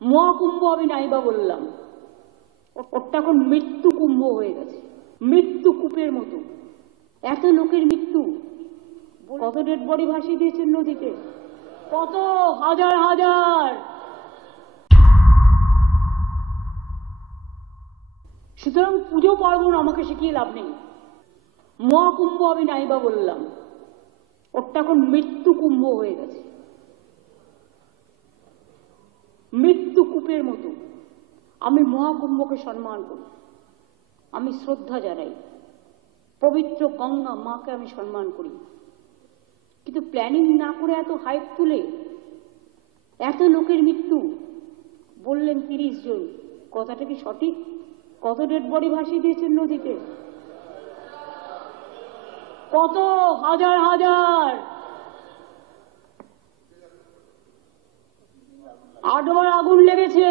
মহাকুম্ভ আমি নাইবা বললাম, ওটা এখন মৃত্যু কুম্ভ হয়ে গেছে, মৃত্যু কূপের মতো। এত লোকের মৃত্যু, কত ডেড বডি ভাসিয়ে দিয়েছেন নদীতে, কত হাজার হাজার। সুতরাং পুজো পার্বণ আমাকে শিখিয়ে লাভ নেই। মহাকুম্ভ আমি নাইবা বললাম, ওটা এখন মৃত্যু কুম্ভ হয়ে গেছে, মৃত্যু কূপের মতো। আমি মহাকুম্ভকে সম্মান করি, আমি শ্রদ্ধা জানাই, পবিত্র গঙ্গা মাকে আমি সম্মান করি। কিন্তু প্ল্যানিং না করে এত হাইপ তুলে এত লোকের মৃত্যু বললেন 30 জন, কথাটা কি সঠিক? কত ডেড বডি ভাসিয়ে দিয়েছেন নদীতে, কত হাজার হাজার। 8 বার আগুন লেগেছে।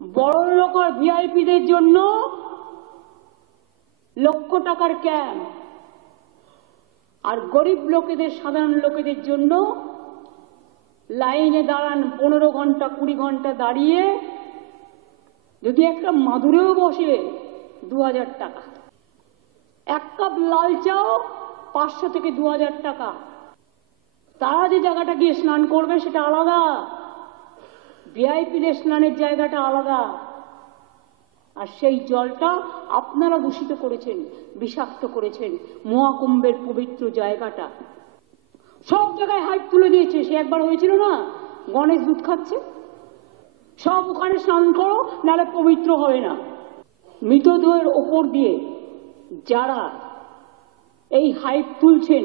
বড় লোক আর ভিআইপিদের জন্য লক্ষ টাকার ক্যাম্প, আর গরিব লোকেদের, সাধারণ লোকেদের জন্য লাইনে দাঁড়ান 15 ঘন্টা 20 ঘন্টা দাঁড়িয়ে, যদি একটা মাদুরেও বসে 2000 টাকা, এক কাপ লাল চাও 500 থেকে 2000 টাকা। তারা যে জায়গাটা গিয়ে স্নান করবে সেটা আলাদা, ভিআইপিদের স্নানের জায়গাটা আলাদা। আর সেই জলটা আপনারা দূষিত করেছেন, বিষাক্ত করেছেন মহাকুম্ভের পবিত্র জায়গাটা। সব জায়গায় হাইপ তুলে দিয়েছে। সে একবার হয়েছিল না, গণেশ দুধ খাচ্ছে, সব ওখানে স্নান করো নাহলে পবিত্র হবে না। মৃতদেহের ওপর দিয়ে যারা এই হাইপ তুলছেন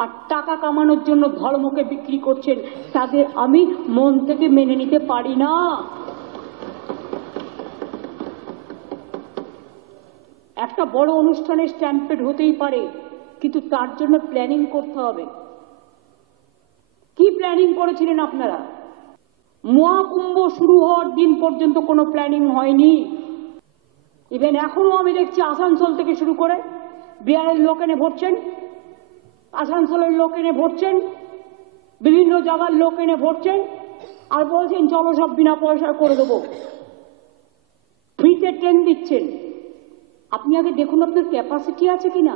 আর টাকা কামানোর জন্য ধর্মকে বিক্রি করছেন, তাদের আমি মন থেকে মেনে নিতে পারি না। একটা বড় অনুষ্ঠানের স্ট্যাম্পেড হতেই পারে, কিন্তু তার জন্য প্ল্যানিং করতে হবে। কি প্ল্যানিং করেছিলেন আপনারা? মহাকুম্ভ শুরু হওয়ার দিন পর্যন্ত কোনো প্ল্যানিং হয়নি। ইভেন এখনো আমি দেখছি আসানসোল থেকে শুরু করে বিহারের লোক এনে ভরছেন, আসানসোলের লোক এনে ভরছেন, বিভিন্ন জায়গার লোক এনে ভরছেন, আর বলছেন চলো সব বিনা পয়সায় করে দেবো, ফ্রিতে ট্রেন দিচ্ছেন। আপনি আগে দেখুন আপনার ক্যাপাসিটি আছে কিনা।